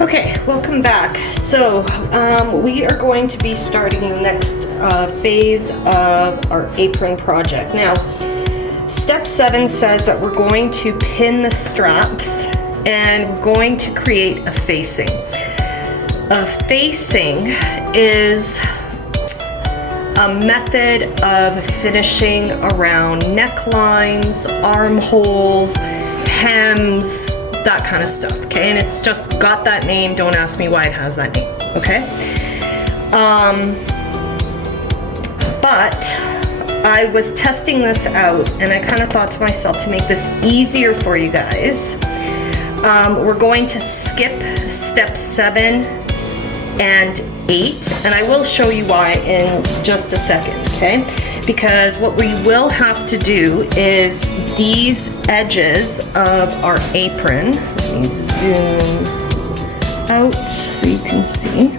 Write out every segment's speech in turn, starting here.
Okay, welcome back. So we are going to be starting the next phase of our apron project. Now, step 7 says that we're going to pin the straps and we're going to create a facing. A facing is a method of finishing around necklines, armholes, hems, that kind of stuff, okay? And it's just got that name. Don't ask me why it has that name, okay? But I was testing this out and I kind of thought to myself, to make this easier for you guys, we're going to skip step 7 and 8, and I will show you why in just a second, okay? Because what we will have to do is these edges of our apron, let me zoom out so you can see.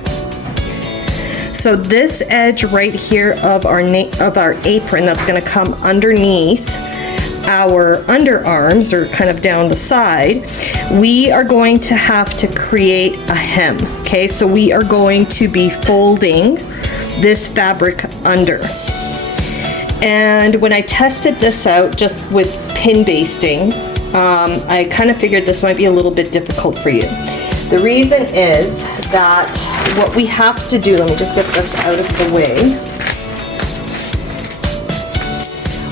So this edge right here of our apron that's going to come underneath our underarms, or kind of down the side, we are going to have to create a hem, okay? So we are going to be folding this fabric under. And when I tested this out just with pin basting, I kind of figured this might be a little bit difficult for you. The reason is that what we have to do, let me just get this out of the way.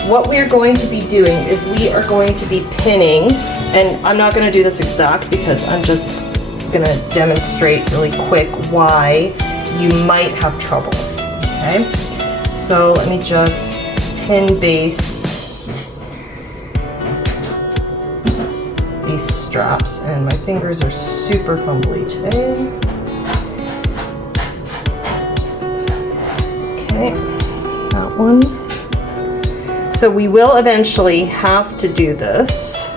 What we're going to be doing is we are going to be pinning, and I'm not going to do this exact because I'm just going to demonstrate really quick why you might have trouble, okay? So let me just pin baste these straps, and my fingers are super fumbly today. Okay, that one. So we will eventually have to do this.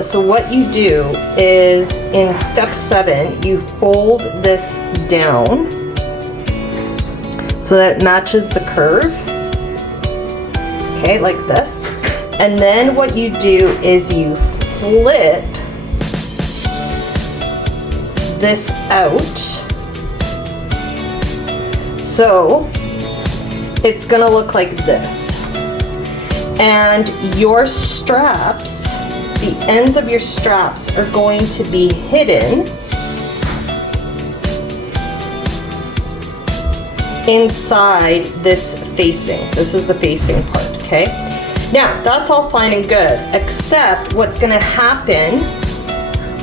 So what you do is in step 7, you fold this down so that it matches the curve, okay, like this. And then what you do is you flip this out. So it's gonna look like this. And your straps, the ends of your straps are going to be hidden inside this facing. This is the facing part, okay? Now, that's all fine and good, except what's gonna happen,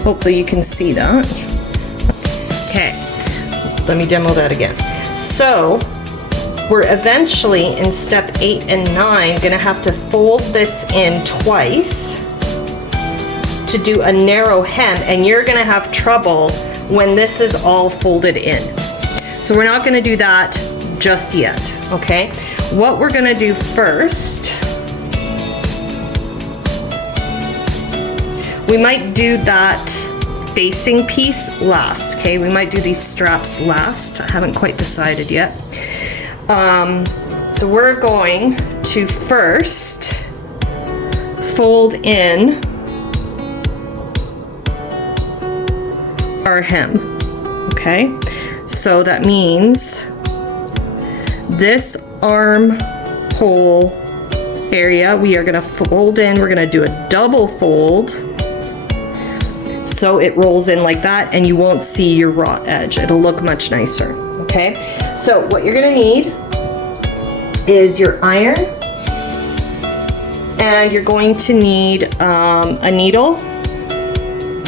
hopefully you can see that. Okay, let me demo that again. So, we're eventually in step 8 and 9 gonna have to fold this in twice to do a narrow hem, and you're gonna have trouble when this is all folded in. So we're not gonna do that just yet, okay? What we're gonna do first, we might do that facing piece last, okay? We might do these straps last. I haven't quite decided yet. So we're going to first fold in our hem, okay? So that means this armhole area we are gonna fold in. We're gonna do a double fold so it rolls in like that and you won't see your raw edge. It'll look much nicer, okay? So what you're gonna need is your iron, and you're going to need a needle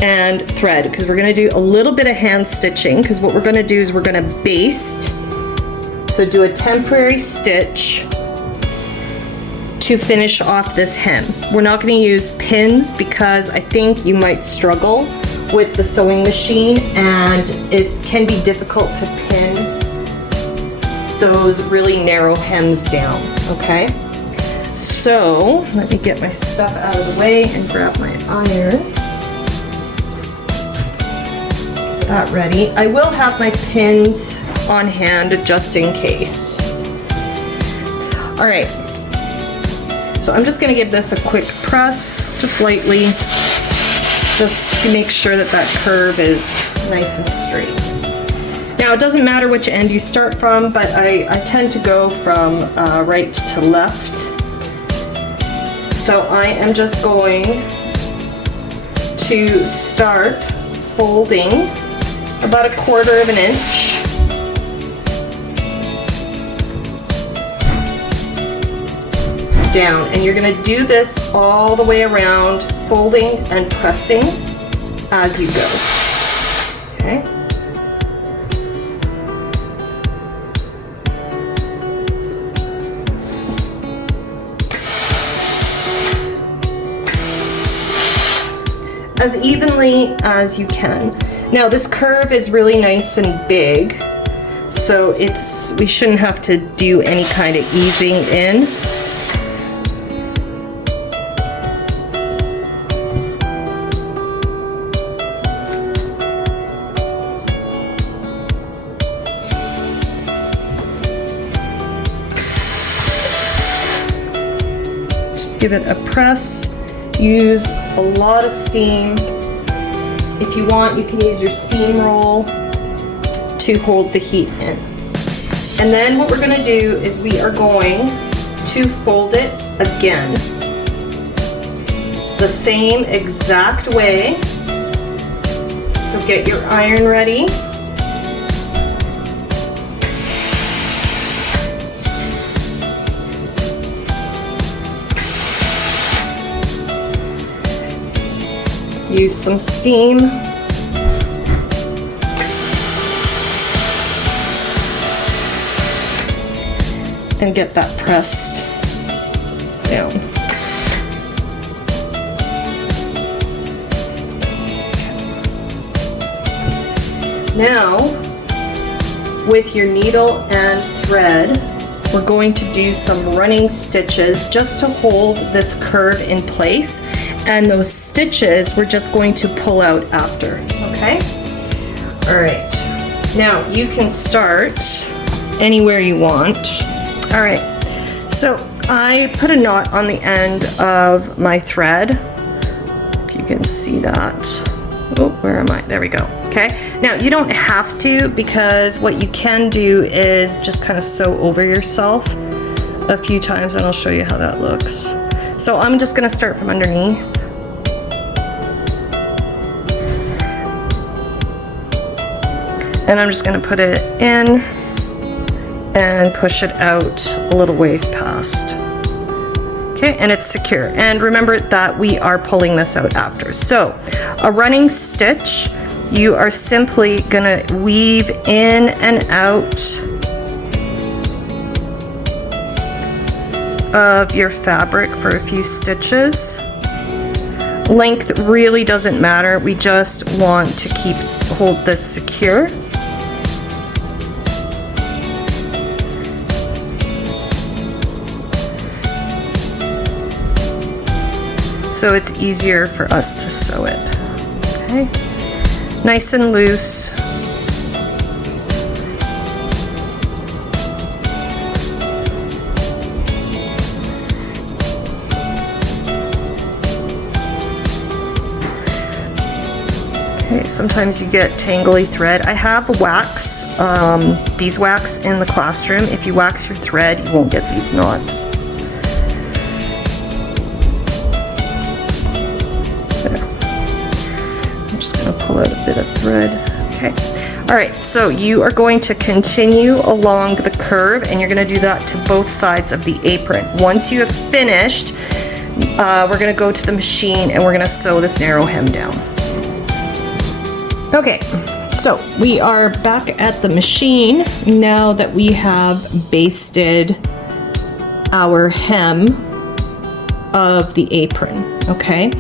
and thread, because we're going to do a little bit of hand stitching, because what we're going to do is we're going to baste. So do a temporary stitch to finish off this hem. We're not going to use pins because I think you might struggle with the sewing machine and it can be difficult to pin those really narrow hems down, okay? So let me get my stuff out of the way and grab my iron. that ready. I will have my pins on hand just in case. All right, so I'm just gonna give this a quick press, just lightly, just to make sure that that curve is nice and straight. Now, it doesn't matter which end you start from, but I tend to go from right to left. So I am just going to start folding about 1/4 of an inch. Down, and you're going to do this all the way around, folding and pressing as you go. Okay. As evenly as you can. Now this curve is really nice and big, so we shouldn't have to do any kind of easing in. Give it a press, use a lot of steam. If you want, you can use your seam roll to hold the heat in. And then what we're going to do is we are going to fold it again, the same exact way. So get your iron ready. Use some steam. And get that pressed down. Now, with your needle and thread, we're going to do some running stitches just to hold this curve in place. And those stitches we're just going to pull out after, okay? All right, now you can start anywhere you want. All right, so I put a knot on the end of my thread, if you can see that. Oh, where am I? There we go, okay? Now you don't have to, because what you can do is just kind of sew over yourself a few times, and I'll show you how that looks. So I'm just gonna start from underneath. And I'm just gonna put it in and push it out a little ways past. Okay, and it's secure. And remember that we are pulling this out after. So a running stitch, you are simply gonna weave in and out of your fabric for a few stitches. Length really doesn't matter. We just want to hold this secure. So it's easier for us to sew it. Okay, nice and loose. Okay, sometimes you get tangly thread. I have wax, beeswax in the classroom. If you wax your thread, you won't get these knots. Pull out a bit of thread. Okay. All right, so you are going to continue along the curve, and you're going to do that to both sides of the apron. Once you have finished, we're going to go to the machine and we're going to sew this narrow hem down. Okay, so we are back at the machine now that we have basted our hem of the apron. Okay,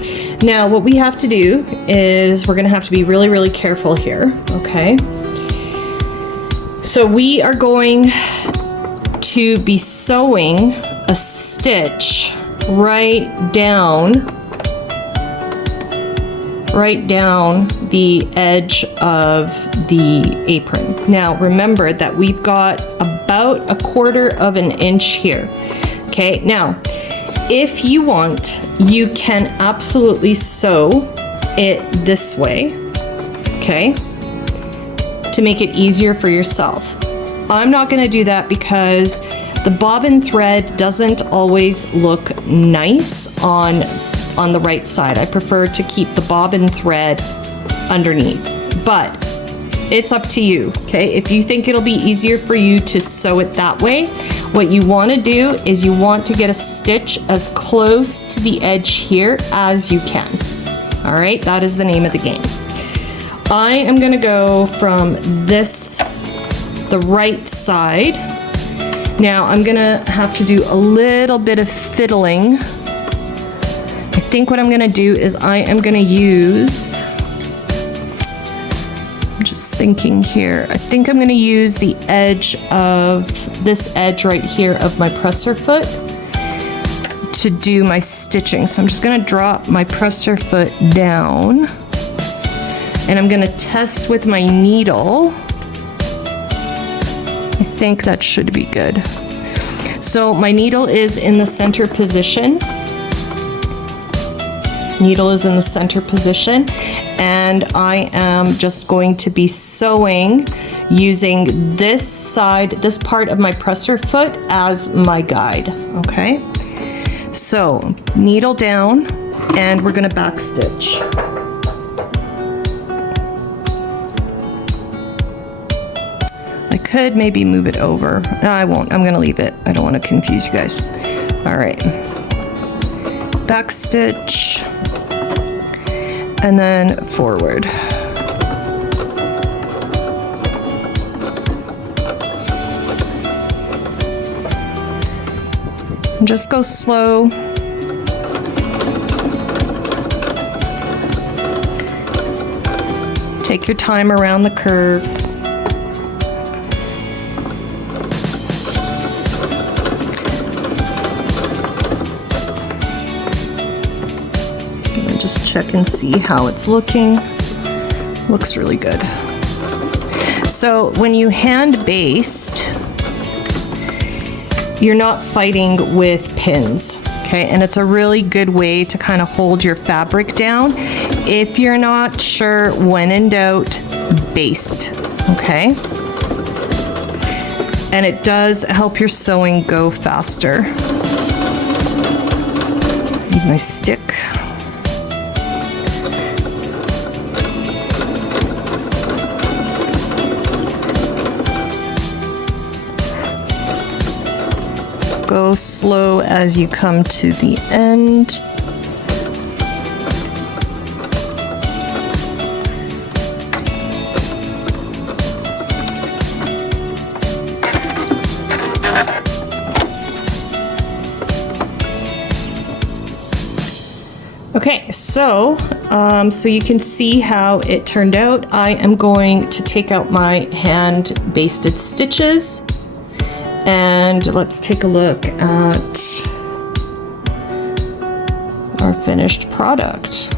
now what we have to do is we're going to have to be really, really careful here. Okay, so we are going to be sewing a stitch right down right down the edge of the apron. Now remember that we've got about 1/4 of an inch here. Okay, now if you want, you can absolutely sew it this way, okay, to make it easier for yourself. I'm not going to do that because the bobbin thread doesn't always look nice on the right side. I prefer to keep the bobbin thread underneath, but it's up to you, okay? If you think it'll be easier for you to sew it that way, what you want to do is you want to get a stitch as close to the edge here as you can. All right, that is the name of the game. I am going to go from the right side. Now I'm going to have to do a little bit of fiddling. I think what I'm going to do is I am going to use, I'm just thinking here, I think I'm going to use the edge of this edge right here of my presser foot to do my stitching. So I'm just going to drop my presser foot down and I'm going to test with my needle. I think that should be good. So my needle is in the center position. Needle is in the center position, and I am just going to be sewing using this side, this part of my presser foot as my guide, okay? So needle down, and we're gonna back stitch. I could maybe move it over. No, I won't, I'm gonna leave it. I don't wanna confuse you guys. All right, back stitch, and then forward. And just go slow. Take your time around the curve. Just check and see how it's looking. Looks really good. So when you hand baste, you're not fighting with pins, okay? And it's a really good way to kind of hold your fabric down. If you're not sure, when in doubt, baste, okay? And it does help your sewing go faster. Need my stick. Go slow as you come to the end. Okay, so you can see how it turned out. I am going to take out my hand basted stitches. And let's take a look at our finished product.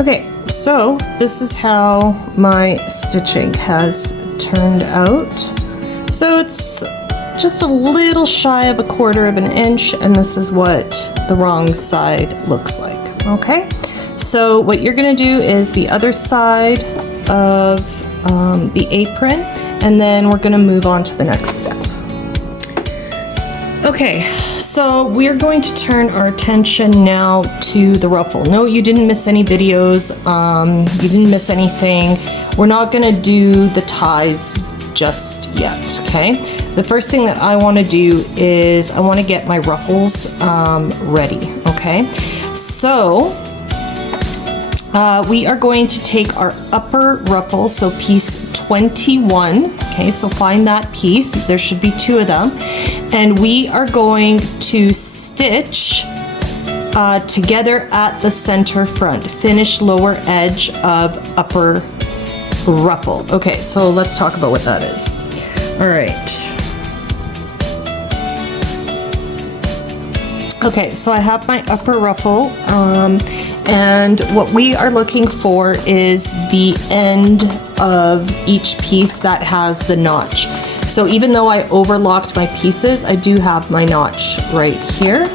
Okay, so this is how my stitching has turned out. So it's just a little shy of 1/4 of an inch, and this is what the wrong side looks like, okay? So what you're gonna do is the other side of the apron, and then we're gonna move on to the next step. Okay, so we're going to turn our attention now to the ruffle. No, you didn't miss any videos, you didn't miss anything. We're not gonna do the ties just yet, okay? The first thing that I wanna do is I wanna get my ruffles ready, okay? So, we are going to take our upper ruffle, so piece 21, okay, so find that piece, there should be 2 of them, and we are going to stitch together at the center front, finish lower edge of upper ruffle. Okay, so let's talk about what that is. All right. Okay, so I have my upper ruffle, and what we are looking for is the end of each piece that has the notch. So even though I overlocked my pieces, I do have my notch right here,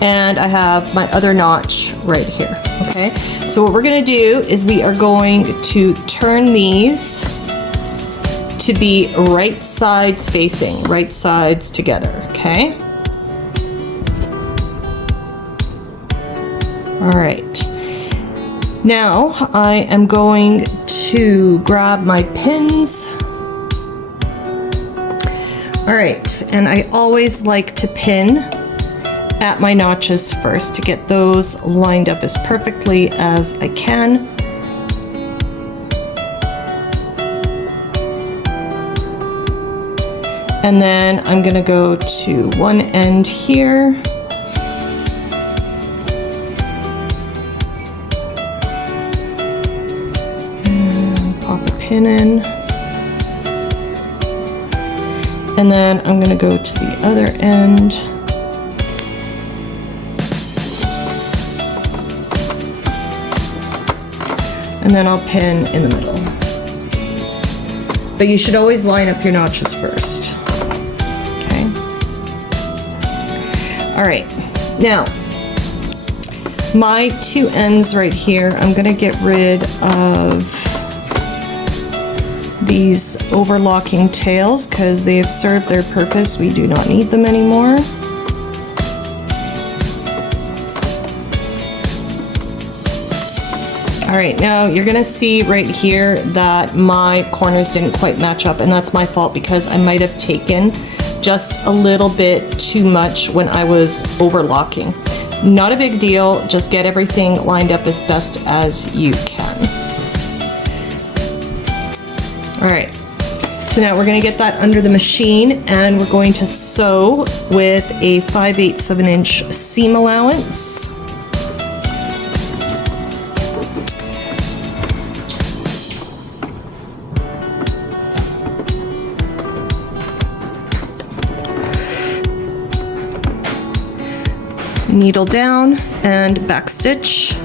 and I have my other notch right here, okay? So what we're gonna do is we are going to turn these to be right sides facing, right sides together, okay? All right, now I am going to grab my pins. All right, and I always like to pin at my notches first to get those lined up as perfectly as I can. And then I'm gonna go to one end here. Pin in, and then I'm going to go to the other end, and then I'll pin in the middle. But you should always line up your notches first. Okay. All right. Now, my two ends right here, I'm going to get rid of these overlocking tails because they have served their purpose. We do not need them anymore. All right, now you're gonna see right here that my corners didn't quite match up, and that's my fault because I might have taken just a little bit too much when I was overlocking. Not a big deal, just get everything lined up as best as you can. All right, so now we're gonna get that under the machine and we're going to sew with a 5/8 of an inch seam allowance. Needle down and backstitch.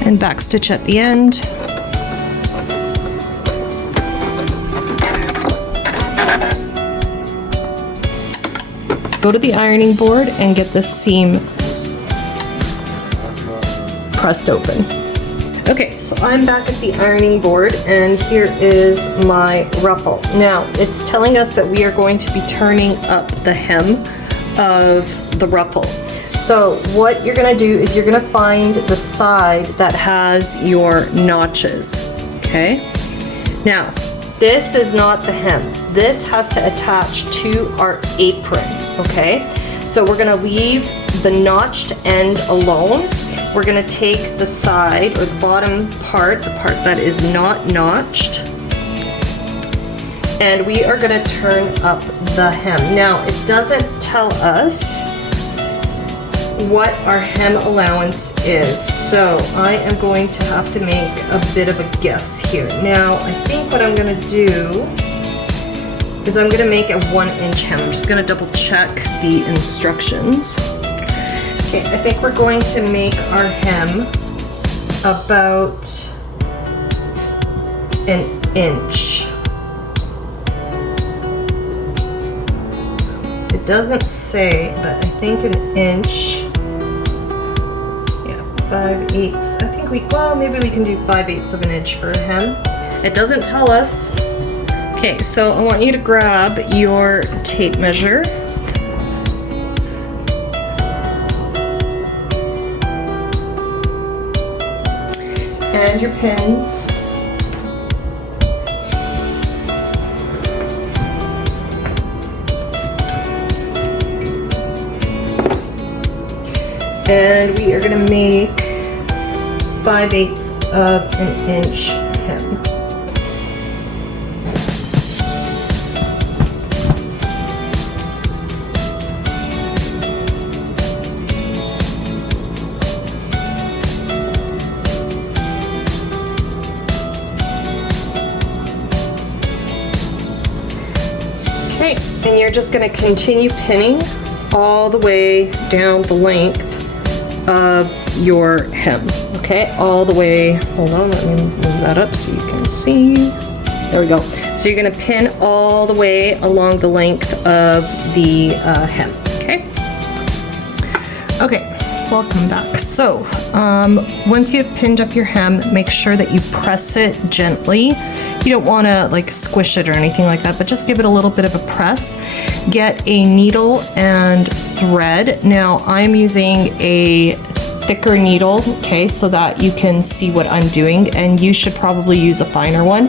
And backstitch at the end. Go to the ironing board and get the seam pressed open. Okay, so I'm back at the ironing board and here is my ruffle. Now, it's telling us that we are going to be turning up the hem of the ruffle. So what you're gonna do is you're gonna find the side that has your notches, okay? Now, this is not the hem. This has to attach to our apron, okay? So we're gonna leave the notched end alone. We're gonna take the side or the bottom part, the part that is not notched, and we are gonna turn up the hem. Now, it doesn't tell us what our hem allowance is, so I am going to have to make a bit of a guess here. Now, I think what I'm gonna do is I'm gonna make a 1-inch hem. I'm just gonna double check the instructions. Okay, I think we're going to make our hem about 1 inch. It doesn't say, but I think 1 inch. 5/8. I think well, maybe we can do 5/8 of an inch for a hem. It doesn't tell us. Okay, so I want you to grab your tape measure. And your pins. And we are gonna make 5/8 of an inch hem. Okay, and you're just going to continue pinning all the way down the length of your hem. Okay, all the way. Hold on, let me move that up so you can see. There we go. So you're going to pin all the way along the length of the hem. Okay. Okay, welcome back. So once you've pinned up your hem, make sure that you press it gently. You don't want to like squish it or anything like that, but just give it a little bit of a press. Get a needle and thread. Now I'm using a thicker needle, okay, so that you can see what I'm doing, and you should probably use a finer one,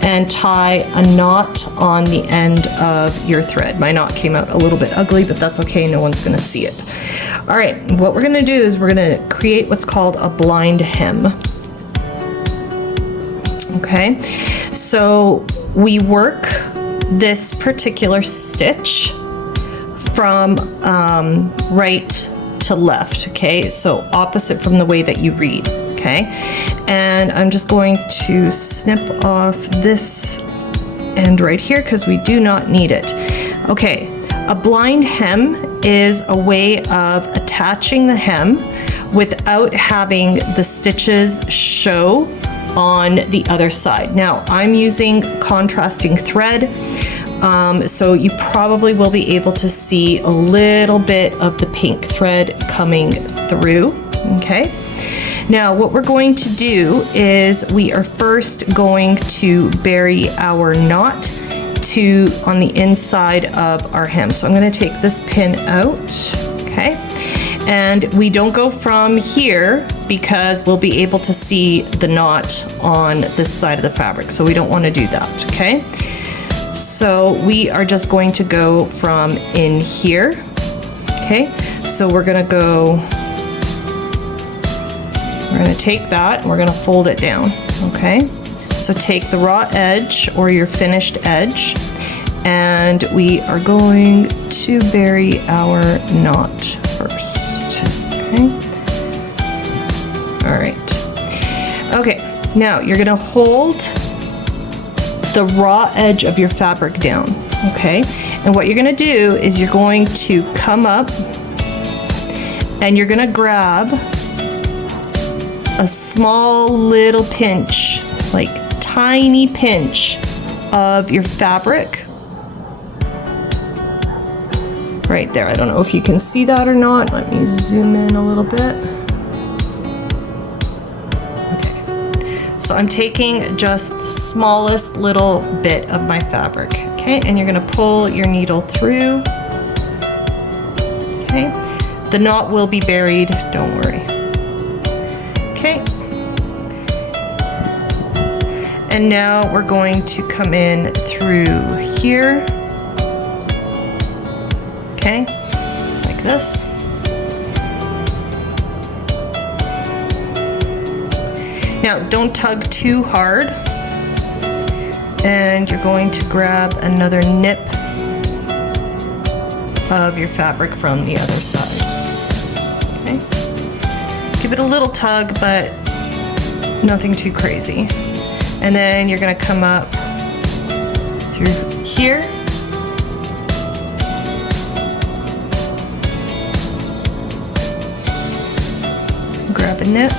and tie a knot on the end of your thread. My knot came out a little bit ugly, but that's okay, no one's gonna see it. All right, what we're gonna do is we're gonna create what's called a blind hem. Okay, so we work this particular stitch from right to left, okay? So opposite from the way that you read, okay? And I'm just going to snip off this end right here because we do not need it. Okay, a blind hem is a way of attaching the hem without having the stitches show on the other side. Now I'm using contrasting thread, so you probably will be able to see a little bit of the pink thread coming through, okay? Now what we're going to do is we are first going to bury our knot on the inside of our hem. So I'm going to take this pin out, okay? And we don't go from here because we'll be able to see the knot on this side of the fabric. So we don't want to do that, okay? So we are just going to go from in here, okay? So we're going to take that and we're going to fold it down, okay? So take the raw edge or your finished edge, and we are going to bury our knot first, okay? All right. Okay, now you're going to hold the raw edge of your fabric down, okay? And what you're going to do is you're going to come up and you're going to grab a small little pinch, like tiny pinch of your fabric right there. I don't know if you can see that or not. Let me zoom in a little bit. Okay, so I'm taking just the smallest little bit of my fabric, okay? And you're gonna pull your needle through, okay? The knot will be buried, don't worry. Okay. And now we're going to come in through here, okay, like this. Now don't tug too hard, and you're going to grab another nip of your fabric from the other side, okay. Give it a little tug, but nothing too crazy. And then you're gonna come up through here. Grab a nip.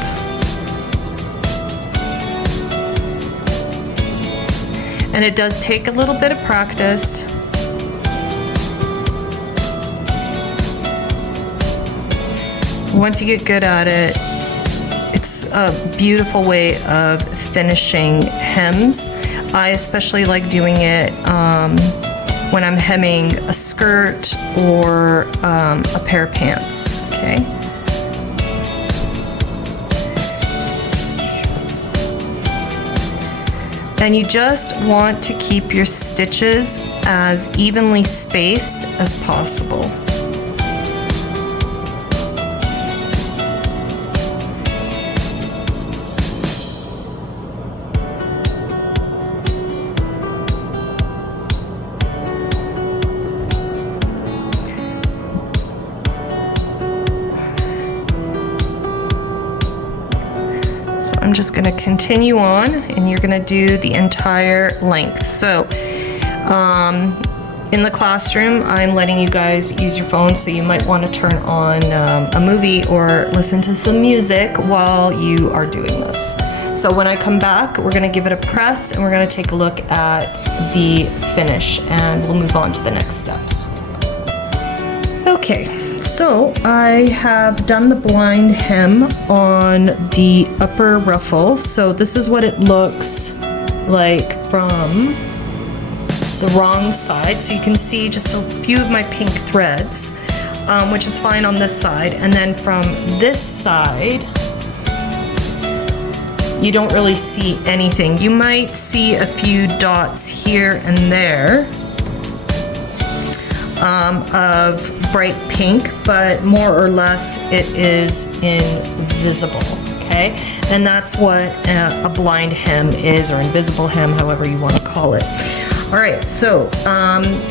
And it does take a little bit of practice. Once you get good at it, it's a beautiful way of finishing hems. I especially like doing it when I'm hemming a skirt or a pair of pants, okay? And you just want to keep your stitches as evenly spaced as possible. just gonna continue on, and you're gonna do the entire length. So, in the classroom, I'm letting you guys use your phone, so you might want to turn on a movie or listen to some music while you are doing this. So when I come back, we're gonna give it a press, and we're gonna take a look at the finish, and we'll move on to the next steps. Okay, so I have done the blind hem on the upper ruffle. So this is what it looks like from the wrong side. So you can see just a few of my pink threads, which is fine on this side. And then from this side, you don't really see anything. You might see a few dots here and there of bright pink, but more or less it is invisible, okay? And that's what a blind hem is, or invisible hem, however you want to call it. All right, so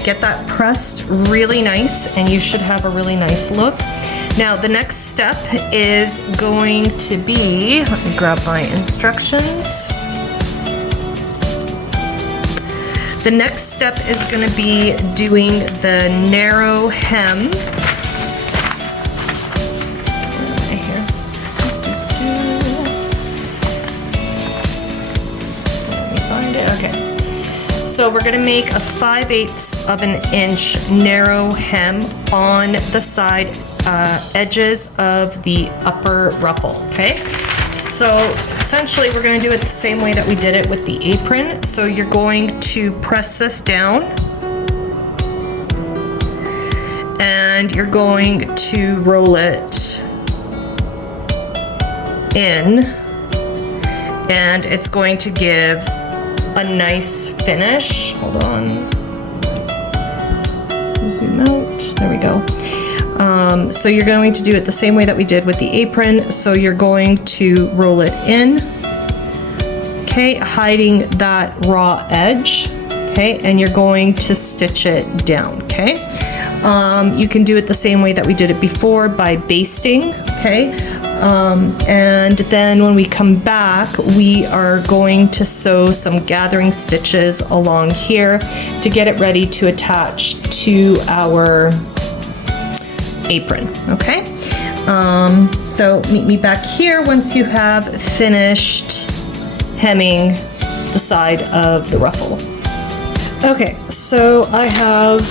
get that pressed really nice, and you should have a really nice look. Now, the next step is going to be, let me grab my instructions. The next step is going to be doing the narrow hem. Let me find it. Okay. So we're going to make a 5/8 of an inch narrow hem on the side edges of the upper ruffle, okay? So essentially we're going to do it the same way that we did it with the apron. So you're going to press this down, and you're going to roll it in, and it's going to give a nice finish. Hold on. Zoom out. There we go. So you're going to do it the same way that we did with the apron. So you're going to roll it in, okay, hiding that raw edge, okay, and you're going to stitch it down, okay. You can do it the same way that we did it before by basting, okay. And then when we come back, we are going to sew some gathering stitches along here to get it ready to attach to our apron, okay? So meet me back here once you have finished hemming the side of the ruffle. Okay, so I have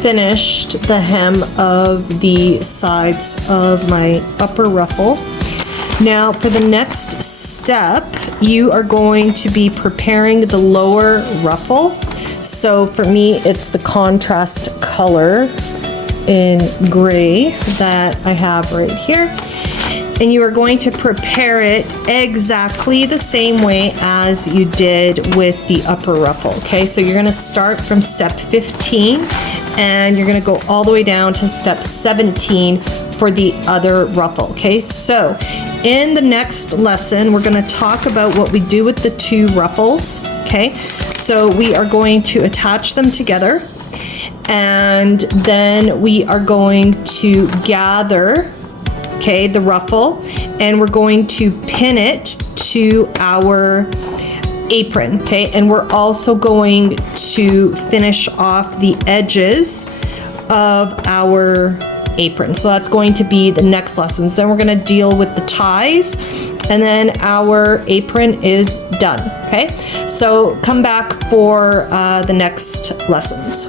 finished the hem of the sides of my upper ruffle. Now for the next step, you are going to be preparing the lower ruffle. So for me, it's the contrast color in gray that I have right here. And you are going to prepare it exactly the same way as you did with the upper ruffle, okay? So you're gonna start from step 15, and you're gonna go all the way down to step 17 for the other ruffle, okay? So in the next lesson, we're gonna talk about what we do with the two ruffles, okay? So we are going to attach them together, and then we are going to gather, okay, the ruffle, and we're going to pin it to our apron, okay? And we're also going to finish off the edges of our apron. So that's going to be the next lessons. Then we're gonna deal with the ties, and then our apron is done, okay? So come back for the next lessons.